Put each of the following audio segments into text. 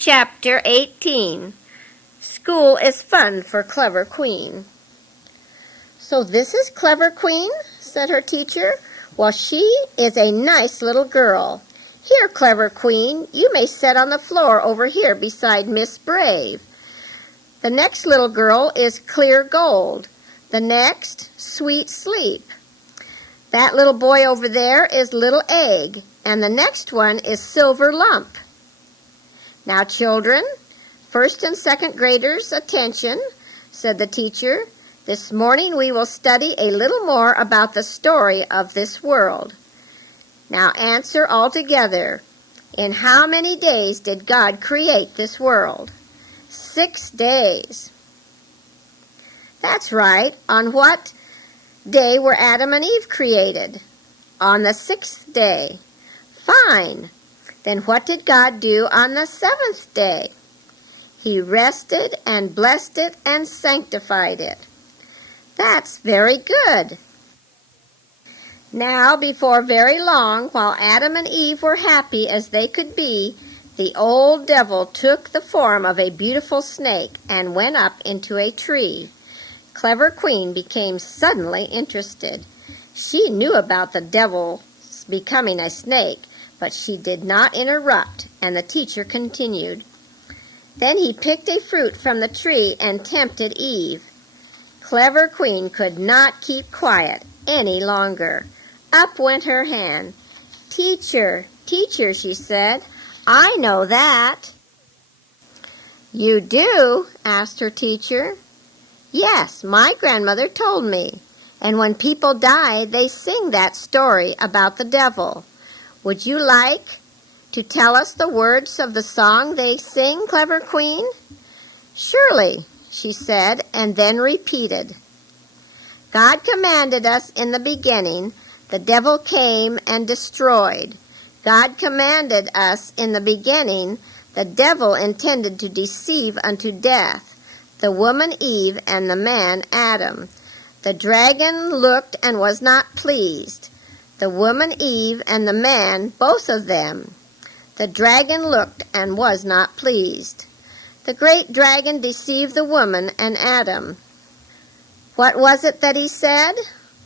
Chapter 18. School is fun for Clever Queen. "So this is Clever Queen?" said her teacher. "Well, she is a nice little girl. Here, Clever Queen, you may sit on the floor over here beside Miss Brave. The next little girl is Clear Gold. The next, Sweet Sleep. That little boy over there is Little Egg, and the next one is Silver Lump. Now, children, first and second graders, attention," said the teacher. "This morning we will study a little more about the story of this world. Now answer all together. In how many days did God create this world?" 6 days. That's right. On what day were Adam and Eve created? On the 6th day. Fine. Then what did God do on the 7th day? He rested and blessed it and sanctified it. That's very good. Now, before very long, while Adam and Eve were happy as they could be, the old devil took the form of a beautiful snake and went up into a tree. Clever Queen became suddenly interested. She knew about the devil's becoming a snake, but she did not interrupt, and the teacher continued. Then he picked a fruit from the tree and tempted Eve. Clever Queen could not keep quiet any longer. Up went her hand. "Teacher, teacher," she said, "I know that." "You do?" asked her teacher. "Yes, my grandmother told me, and when people die, they sing that story about the devil. Would you like to tell us the words of the song they sing, Clever Queen?" "Surely," she said, and then repeated. "God commanded us in the beginning. The devil came and destroyed. God commanded us in the beginning. The devil intended to deceive unto death the woman Eve and the man Adam. The dragon looked and was not pleased. The woman Eve and the man, both of them. The dragon looked and was not pleased. The great dragon deceived the woman and Adam. What was it that he said?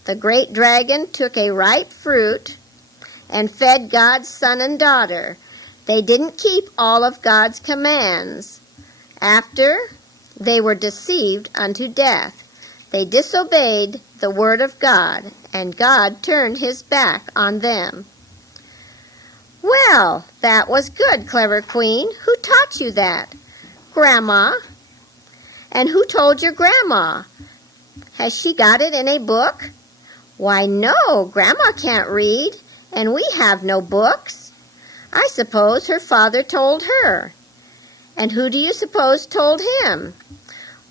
The great dragon took a ripe fruit and fed God's son and daughter. They didn't keep all of God's commands. After they were deceived unto death, they disobeyed the word of God, and God turned his back on them." "Well, that was good, Clever Queen. Who taught you that?" "Grandma." "And who told your grandma? Has she got it in a book?" "Why, no, Grandma can't read, and we have no books. I suppose her father told her." "And who do you suppose told him?"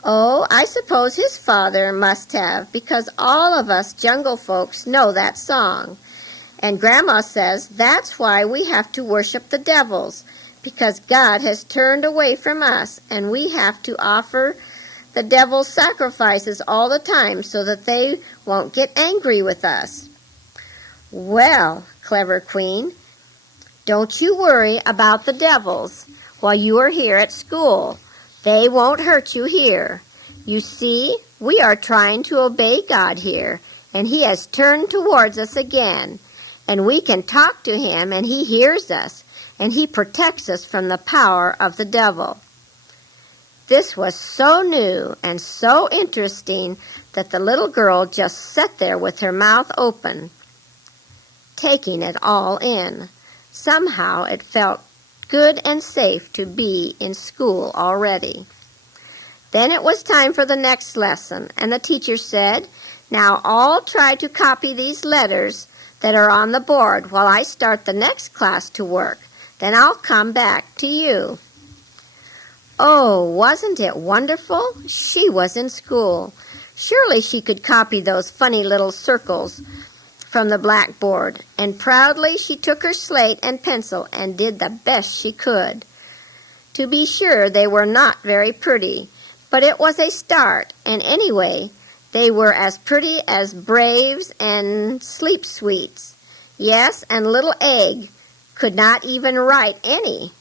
"Oh, I suppose his father must have, because all of us jungle folks know that song. And Grandma says that's why we have to worship the devils, because God has turned away from us, and we have to offer the devil's sacrifices all the time so that they won't get angry with us." "Well, Clever Queen, don't you worry about the devils while you are here at school. They won't hurt you here. You see, we are trying to obey God here, and he has turned towards us again, and we can talk to him, and he hears us, and he protects us from the power of the devil." This was so new and so interesting that the little girl just sat there with her mouth open, taking it all in. Somehow it felt good and safe to be in school already. Then it was time for the next lesson, and the teacher said, "Now all try to copy these letters that are on the board while I start the next class to work. Then I'll come back to you." Oh, wasn't it wonderful? She was in school. Surely she could copy those funny little circles from the blackboard, and proudly she took her slate and pencil and did the best she could. To be sure, they were not very pretty, but it was a start, and anyway, they were as pretty as Braves and Sleep Sweets. Yes, and Little Egg could not even write any.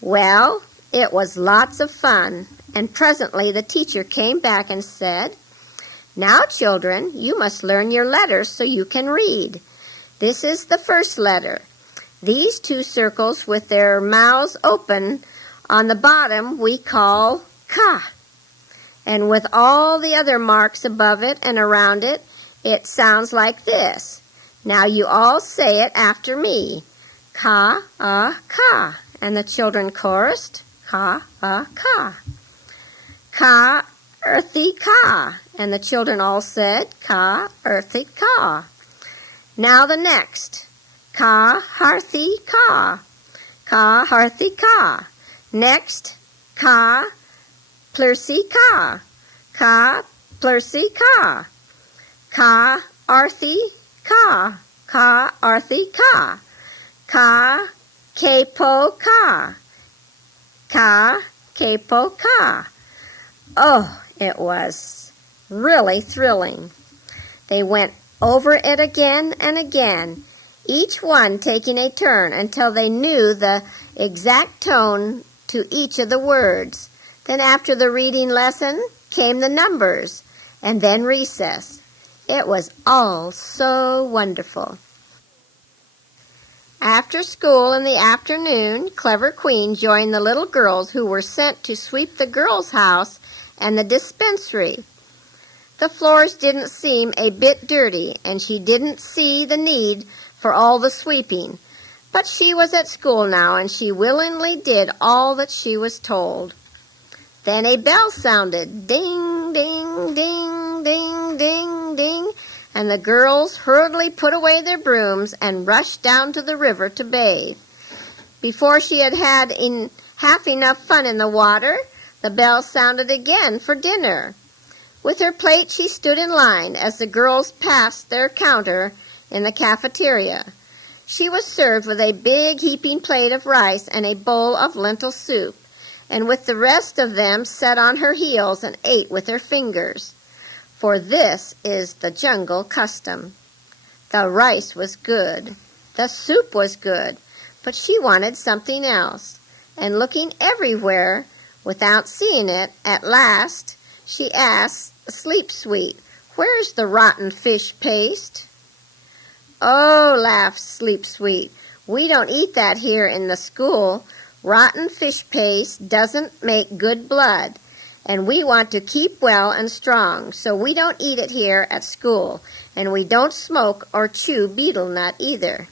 Well, It was lots of fun, and presently the teacher came back and said, "Now, children, you must learn your letters so you can read. This is the first letter. These two circles with their mouths open on the bottom we call ka. And with all the other marks above it and around it, it sounds like this. Now you all say it after me. Ka, ka." And the children chorused, ka, ka. Ka, earthy ka. And the children all said, ka, earthy ka. Now the next. Ka, hearthy ka. Ka, hearthy ka. Next, ka, plurcy ka. Ka, plurcy ka. Ka, arthy ka. Ka, arthy ka. Ka, kepo ka. Ka, kepo ka. Oh, it was really thrilling. They went over it again and again, each one taking a turn until they knew the exact tone to each of the words. Then after the reading lesson came the numbers, and then recess. It was all so wonderful. After school in the afternoon, Clever Queen joined the little girls who were sent to sweep the girls' house and the dispensary. The floors didn't seem a bit dirty, and she didn't see the need for all the sweeping. But she was at school now, and she willingly did all that she was told. Then a bell sounded, ding, ding, ding, ding, ding, ding, and the girls hurriedly put away their brooms and rushed down to the river to bathe. Before she had had half enough fun in the water, the bell sounded again for dinner. With her plate she stood in line as the girls passed their counter in the cafeteria. She was served with a big heaping plate of rice and a bowl of lentil soup, and with the rest of them sat on her heels and ate with her fingers. For this is the jungle custom. The rice was good, the soup was good, but she wanted something else, and looking everywhere without seeing it, at last she asked Sleep Sweet, "Where's the rotten fish paste?" "Oh," laughed Sleep Sweet, "we don't eat that here in the school. Rotten fish paste doesn't make good blood, and we want to keep well and strong, so we don't eat it here at school, and we don't smoke or chew betel nut either."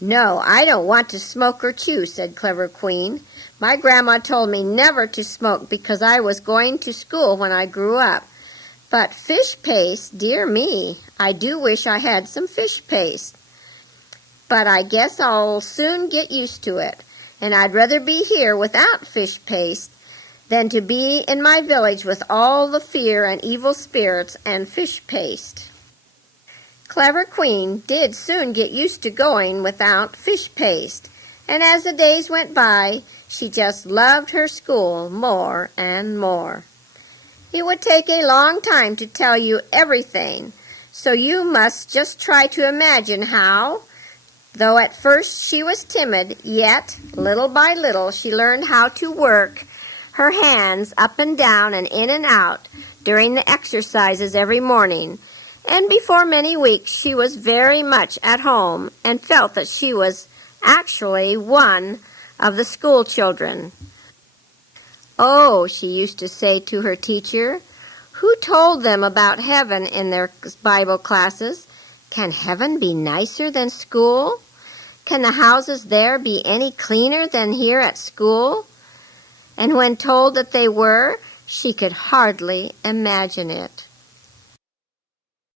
"No, I don't want to smoke or chew," said Clever Queen. "My grandma told me never to smoke because I was going to school when I grew up. But fish paste, dear me, I do wish I had some fish paste. But I guess I'll soon get used to it, and I'd rather be here without fish paste than to be in my village with all the fear and evil spirits and fish paste." Clever Queen did soon get used to going without fish paste, and as the days went by, she just loved her school more and more. It would take a long time to tell you everything, so you must just try to imagine how, though at first she was timid, yet little by little she learned how to work her hands up and down and in and out during the exercises every morning, and before many weeks she was very much at home and felt that she was actually one of the school children. "Oh," she used to say to her teacher, "who told them about heaven in their Bible classes? Can heaven be nicer than school? Can the houses there be any cleaner than here at school?" And when told that they were, she could hardly imagine it.